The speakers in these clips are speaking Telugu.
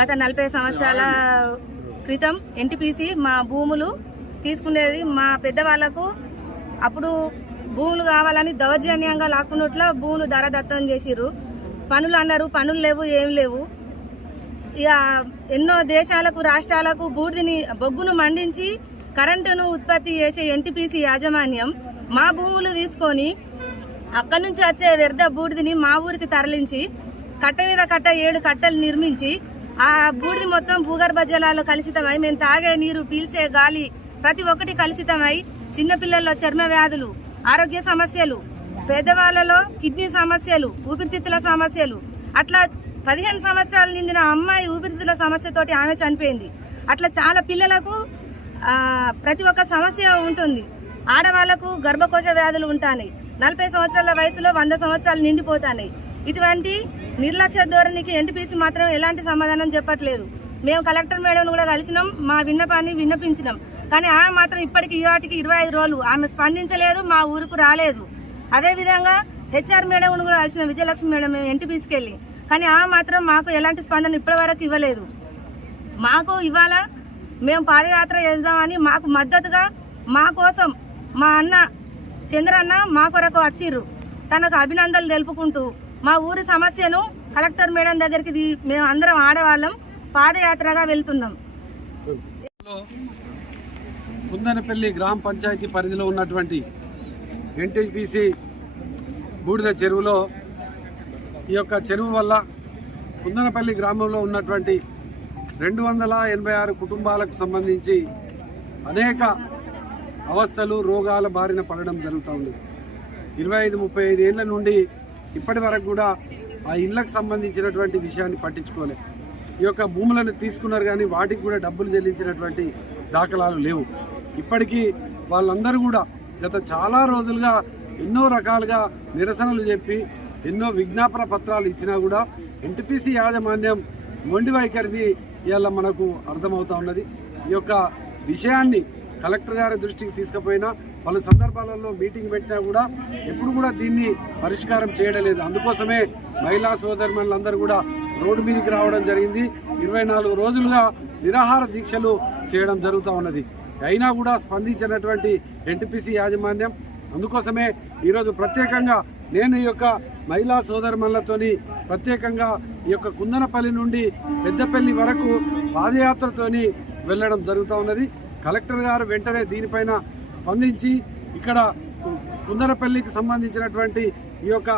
గత 40 సంవత్సరాల క్రితం ఎన్టీపీసీ మా భూములు తీసుకునేది. మా పెద్దవాళ్లకు అప్పుడు భూములు కావాలని దౌర్జన్యంగా లాక్కున్నట్ల భూములు ధరదత్తం చేసిర్రు. పనులు అన్నారు, పనులు లేవు, ఏం లేవు. ఇక ఎన్నో దేశాలకు రాష్ట్రాలకు బొగ్గును మండించి కరెంటును ఉత్పత్తి చేసే ఎన్టీపీసీ యాజమాన్యం మా భూములు తీసుకొని అక్కడి నుంచి వచ్చే వ్యర్థ బూడిదని మా ఊరికి తరలించి కట్ట మీద కట్ట 7 కట్టలు నిర్మించి ఆ బూడిది మొత్తం భూగర్భ జలాలు కలుషితమై మేము తాగే నీరు, పీల్చే గాలి ప్రతి ఒక్కటి కలుషితమై చిన్నపిల్లల్లో చర్మ వ్యాధులు, ఆరోగ్య సమస్యలు, పేదవాళ్లలో కిడ్నీ సమస్యలు, ఊపిరితిత్తుల సమస్యలు, అట్లా 15 సంవత్సరాలు నిండిన అమ్మాయి ఊపిరితిత్తుల సమస్యతోటి ఆమె చనిపోయింది. అట్లా చాలా పిల్లలకు ప్రతి ఒక్క సమస్య ఉంటుంది. ఆడవాళ్లకు గర్భకోశ వ్యాధులు ఉంటాయి. 40 సంవత్సరాల వయసులో 100 సంవత్సరాలు నిండిపోతాయి. ఇటువంటి నిర్లక్ష్య ధోరణికి ఎన్టీపీసీ మాత్రం ఎలాంటి సమాధానం చెప్పట్లేదు. మేము కలెక్టర్ మేడంను కూడా కలిసినాం, మా విన్నపాన్ని విన్నపించినాం. కానీ ఆమె మాత్రం ఇప్పటికి వాటికి 25 రోజులు ఆమె స్పందించలేదు, మా ఊరుకు రాలేదు. అదేవిధంగా హెచ్ఆర్ మేడంను కూడా కలిసిన, విజయలక్ష్మి మేడం, మేము ఎన్టీపీసీకి వెళ్ళి, కానీ ఆమె మాత్రం మాకు ఎలాంటి స్పందన ఇప్పటి వరకు ఇవ్వలేదు. మాకు ఇవాళ మేము పాదయాత్ర చేద్దామని మాకు మద్దతుగా మా కోసం మా అన్న చంద్రన్న మా కొరకు వచ్చిర్రు. తనకు అభినందనలు తెలుపుకుంటూ మా ఊరి సమస్యను కలెక్టర్ మేడం దగ్గరికి మేము అందరం ఆడవాళ్ళం పాదయాత్రగా వెళ్తున్నాం. కుందనపల్లి గ్రామ పంచాయతీ పరిధిలో ఉన్నటువంటి ఎన్టీపీసీ బూడిద చెరువులో ఈ యొక్క చెరువు వల్ల కుందనపల్లి గ్రామంలో ఉన్నటువంటి 286 కుటుంబాలకు సంబంధించి అనేక అవస్థలు, రోగాల బారిన పడడం జరుగుతూ ఉంది. 25-35 ఏళ్ల నుండి ఇప్పటి వరకు కూడా ఆ ఇళ్లకు సంబంధించినటువంటి విషయాన్ని పట్టించుకోలేదు. ఈ యొక్క భూములను తీసుకున్నారు కానీ వాటికి కూడా డబ్బులు చెల్లించినటువంటి దాఖలాలు లేవు. ఇప్పటికీ వాళ్ళందరూ కూడా గత చాలా రోజులుగా ఎన్నో రకాలుగా నిరసనలు చెప్పి ఎన్నో విజ్ఞాపన పత్రాలు ఇచ్చినా కూడా ఎన్టీపీసీ యాజమాన్యం మొండి వైఖరిని ఇవాళ మనకు అర్థమవుతా ఉన్నది. ఈ యొక్క విషయాన్ని కలెక్టర్ గారి దృష్టికి తీసుకుపోయినా, పలు సందర్భాలలో మీటింగ్ పెట్టినా కూడా ఎప్పుడు కూడా దీన్ని పరిష్కారం చేయడం లేదు. అందుకోసమే మహిళా సోదరులందరూ కూడా రోడ్డు మీదకి రావడం జరిగింది. 24 రోజులుగా నిరాహార దీక్షలు చేయడం జరుగుతూ ఉన్నది. అయినా కూడా స్పందించినటువంటి ఎన్టీపీసీ యాజమాన్యం, అందుకోసమే ఈరోజు ప్రత్యేకంగా నేను ఈ యొక్క మహిళా సోదరులతోని ప్రత్యేకంగా ఈ యొక్క కుందనపల్లి నుండి పెద్దపల్లి వరకు పాదయాత్రతోని వెళ్ళడం జరుగుతూ ఉన్నది. కలెక్టర్ గారు వెంటనే దీనిపైన స్పందించి ఇక్కడ కుందనపల్లికి సంబంధించినటువంటి ఈ యొక్క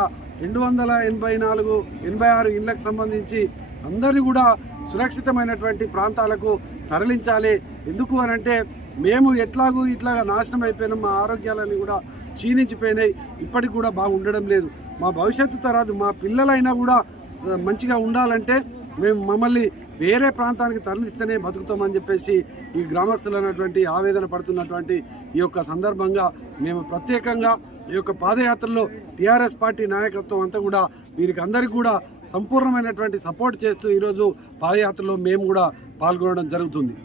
286 ఇళ్లకు సంబంధించి అందరినీ కూడా సురక్షితమైనటువంటి ప్రాంతాలకు తరలించాలి. ఎందుకు అనంటే మేము ఇట్లా నాశనం అయిపోయినాం, మా ఆరోగ్యాలన్నీ కూడా క్షీణించిపోయినాయి, ఇప్పటికి కూడా బాగుండడం లేదు. మా భవిష్యత్తు తరాలు, మా పిల్లలైనా కూడా మంచిగా ఉండాలంటే మమ్మల్ని వేరే ప్రాంతానికి తరలిస్తేనే బతుకుతామని చెప్పేసి ఈ గ్రామస్తులు అన్నటువంటి ఆవేదన పడుతున్నటువంటి ఈ యొక్క సందర్భంగా మేము ప్రత్యేకంగా ఈ యొక్క పాదయాత్రలో టీఆర్ఎస్ పార్టీ నాయకత్వం అంతా కూడా వీరికి అందరికీ కూడా సంపూర్ణమైనటువంటి సపోర్ట్ చేస్తూ ఈరోజు పాదయాత్రలో మేము కూడా పాల్గొనడం జరుగుతుంది.